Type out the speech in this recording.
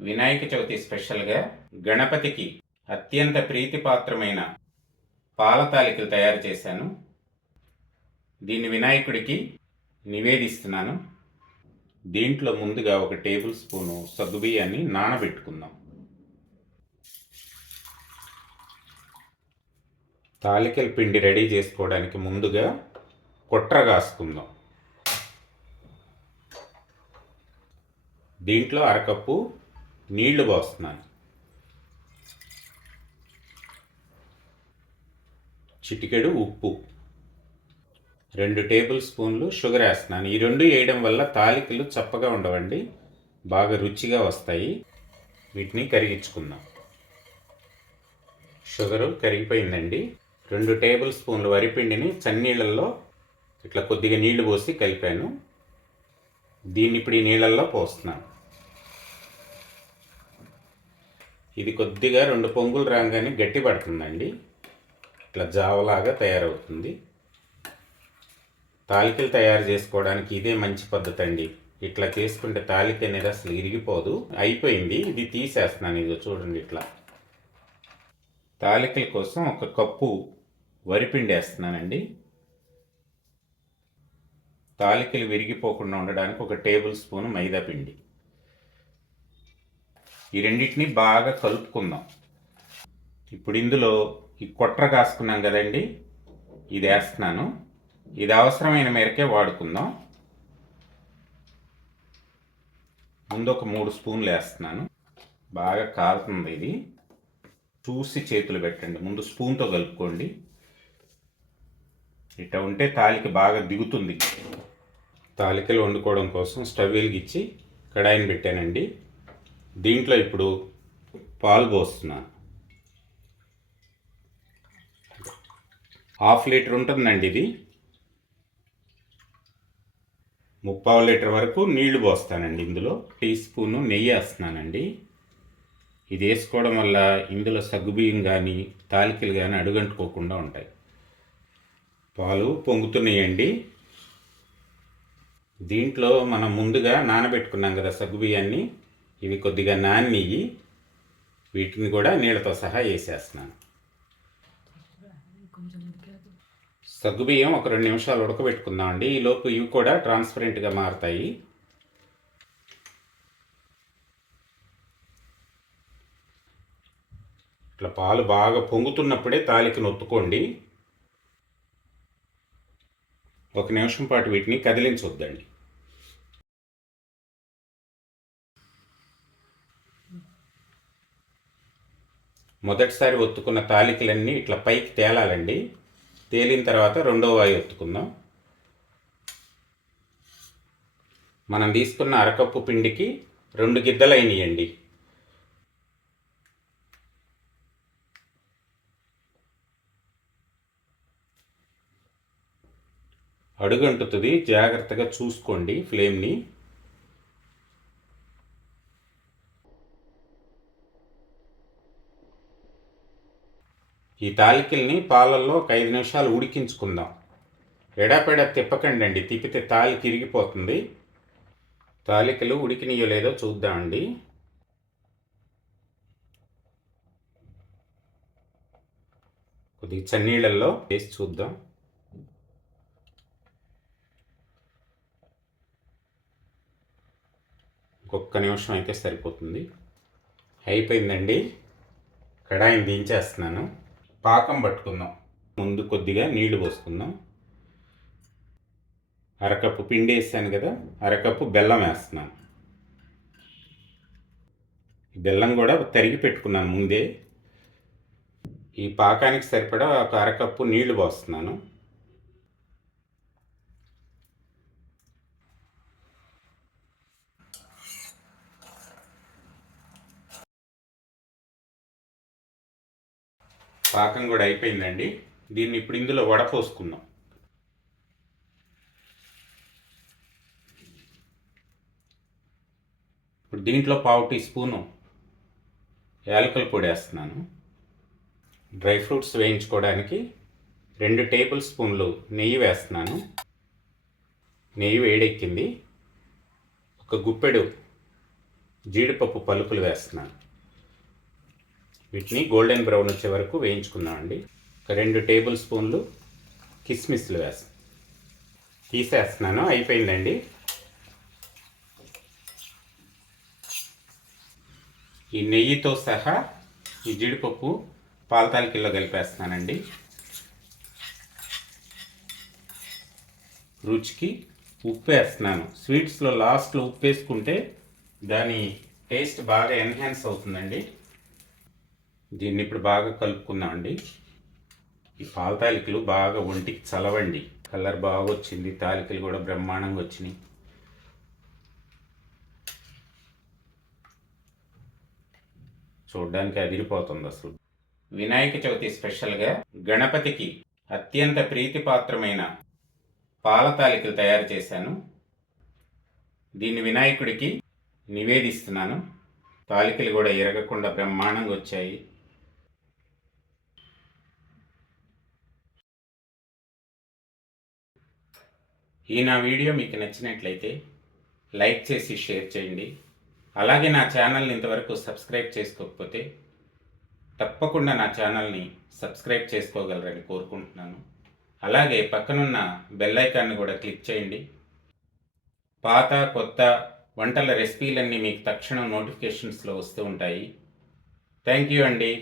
వినాయక చవితి స్పెషల్గా గణపతికి అత్యంత ప్రీతిపాత్రమైన పాలతాలికలు తయారు చేశాను. దీన్ని వినాయకుడికి నివేదిస్తున్నాను. దీంట్లో ముందుగా ఒక టేబుల్ స్పూను సగ్గుబియ్యాన్ని నానబెట్టుకుందాం. తాలికల పిండి రెడీ చేసుకోవడానికి ముందుగా కుట్ర కాసుకుందాం. దీంట్లో అరకప్పు నీళ్ళు పోస్తున్నాను. చిటికెడు ఉప్పు. రెండు టేబుల్ స్పూన్లు షుగర్ వేస్తున్నాను. ఈ రెండు వేయడం వల్ల తాలికలు చప్పగా ఉండవండి బాగా రుచిగా వస్తాయి. వీటిని కరిగించుకుందాం. షుగరు కరిగిపోయిందండి. రెండు టేబుల్ స్పూన్లు వరిపిండిని చన్నీళ్ళల్లో ఇట్లా కొద్దిగా నీళ్ళు పోసి కలిపాను. దీన్ని ఇప్పుడు ఈ నీళ్ళల్లో పోస్తున్నాను. ఇది కొద్దిగా రెండు పొంగులు రాగానే గట్టి పడుతుందండి. ఇట్లా జావలాగా తయారవుతుంది. తాలికలు తయారు చేసుకోవడానికి ఇదే మంచి పద్ధతి అండి ఇట్లా చేసుకుంటే తాలిక అనేది అసలు ఇరిగిపోదు. అయిపోయింది. ఇది తీసేస్తున్నాను. ఇది చూడండి ఇట్లా. తాలికల కోసం ఒక కప్పు వరిపిండి వేస్తున్నానండి. తాలికలు విరిగిపోకుండా ఉండడానికి ఒక టేబుల్ స్పూన్ మైదా పిండి. ఈ రెండింటిని బాగా కలుపుకుందాం. ఇప్పుడు ఇందులో ఈ కొట్ర కాసుకున్నాం కదండి ఇది వేస్తున్నాను. ఇది అవసరమైన మేరకే వాడుకుందాం. ముందు ఒక మూడు స్పూన్లు వేస్తున్నాను. బాగా కాలుతుంది ఇది. చూసి చేతులు పెట్టండి ముందు స్పూన్తో కలుపుకోండి. ఇట్లా ఉంటే తాలికి బాగా దిగుతుంది. తాలికలు వండుకోవడం కోసం స్టవ్ వెలిగించి కడాయిని పెట్టానండి. దీంట్లో ఇప్పుడు పాలు పోస్తున్నాను. హాఫ్ లీటర్ ఉంటుందండి ఇది. ముప్పావు లీటర్ వరకు నీళ్ళు పోస్తానండి ఇందులో. టీ స్పూను నెయ్యి వేస్తున్నానండి. ఇది వేసుకోవడం వల్ల ఇందులో సగ్గుబియ్యం కానీ తాలికలు కానీ అడుగంటుకోకుండా ఉంటాయి. పాలు పొంగుతున్నాయండి. దీంట్లో మనం ముందుగా నానబెట్టుకున్నాం కదా సగ్గుబియ్యాన్ని. ఇవి కొద్దిగా నాన్నయ్యి వీటిని కూడా నీళ్ళతో సహా వేసేస్తున్నాను. సగ్గుబియ్యం ఒక రెండు నిమిషాలు ఉడకబెట్టుకుందామండి. ఈలోపు ఇవి కూడా ట్రాన్స్పరెంట్గా మారుతాయి. ఇట్లా పాలు బాగా పొంగుతున్నప్పుడే తాలికి ఒత్తుకోండి ఒక నిమిషం పాటు వీటిని కదిలించొద్దండి. మొదటిసారి ఒత్తుకున్న తాలికలన్నీ ఇట్లా పైకి తేలాలండి. తేలిన తర్వాత రెండో వాయి ఒత్తుకుందాం. మనం తీసుకున్న అరకప్పు పిండికి రెండు గిద్దలు అయినాయండి. అడుగంటుతుంది జాగ్రత్తగా చూసుకోండి ఫ్లేమ్ని. ఈ తాలికల్ని పాలల్లో ఒక ఐదు నిమిషాలు ఉడికించుకుందాం. ఎడాపెడా తిప్పకండి అండి తిప్పితే తాలికి ఇరిగిపోతుంది తాలికలు ఉడికినయో లేదో చూద్దామండి కొద్దిగా చన్నీళ్ళల్లో వేసి చూద్దాం. ఒక్క నిమిషం అయితే సరిపోతుంది. అయిపోయిందండి. కడాయిని దించేస్తున్నాను. పాకం పట్టుకుందాం. ముందు కొద్దిగా నీళ్ళు పోసుకుందాం. అరకప్పు పిండి వేసాను కదా అరకప్పు బెల్లం వేస్తున్నాను. బెల్లం కూడా తరిగి పెట్టుకున్నాను ముందే. ఈ పాకానికి సరిపడా ఒక అరకప్పు నీళ్ళు పోస్తున్నాను. పాకం కూడా అయిపోయిందండి. దీన్ని ఇప్పుడు ఇందులో వడపోసుకుందాం ఇప్పుడు దీంట్లో పావు టీ స్పూను యాలకుల పొడి వేస్తున్నాను. డ్రై ఫ్రూట్స్ వేయించుకోవడానికి రెండు టేబుల్ స్పూన్లు నెయ్యి వేస్తున్నాను. నెయ్యి వేడెక్కింది. ఒక గుప్పెడు జీడిపప్పు పలుకులు వేస్తున్నాను. వీటిని గోల్డెన్ బ్రౌన్ వచ్చే వరకు వేయించుకుందామండి. ఒక రెండు టేబుల్ స్పూన్లు కిస్మిస్లు వేస్తాను తీసేస్తున్నాను అయిపోయిందండి. ఈ నెయ్యితో సహా ఈ జీడిపప్పు పాలతాలికల్లో కలిపేస్తున్నానండి. రుచికి ఉప్పు వేస్తున్నాను. స్వీట్స్లో లాస్ట్లో ఉప్పు వేసుకుంటే దాని టేస్ట్ బాగా ఎన్హాన్స్ అవుతుందండి. దీన్ని ఇప్పుడు బాగా కలుపుకుందామండి ఈ పాల తాలికలు బాగా ఒంటికి చలవండి. కలర్ బాగా వచ్చింది తాలికలు కూడా బ్రహ్మాండంగా వచ్చినాయి. చూడ్డానికి అదిరిపోతుంది అసలు. వినాయక చవితి స్పెషల్గా గణపతికి అత్యంత ప్రీతిపాత్రమైన పాల తాలికలు తయారు చేశాను. దీన్ని వినాయకుడికి నివేదిస్తున్నాను. తాలికలు కూడా ఎరగకుండా బ్రహ్మాండంగా వచ్చాయి. ఈ నా వీడియో మీకు నచ్చినట్లయితే లైక్ చేసి షేర్ చేయండి. అలాగే నా ఛానల్ని ఇంతవరకు సబ్స్క్రైబ్ చేసుకోకపోతే తప్పకుండా నా ఛానల్ని సబ్స్క్రైబ్ చేసుకోగలరని కోరుకుంటున్నాను. అలాగే పక్కనున్న బెల్ ఐకాన్ని కూడా క్లిక్ చేయండి. పాత కొత్త వంటల రెసిపీలన్నీ మీకు తక్షణం నోటిఫికేషన్స్లో వస్తూ ఉంటాయి. థ్యాంక్ యూ అండి.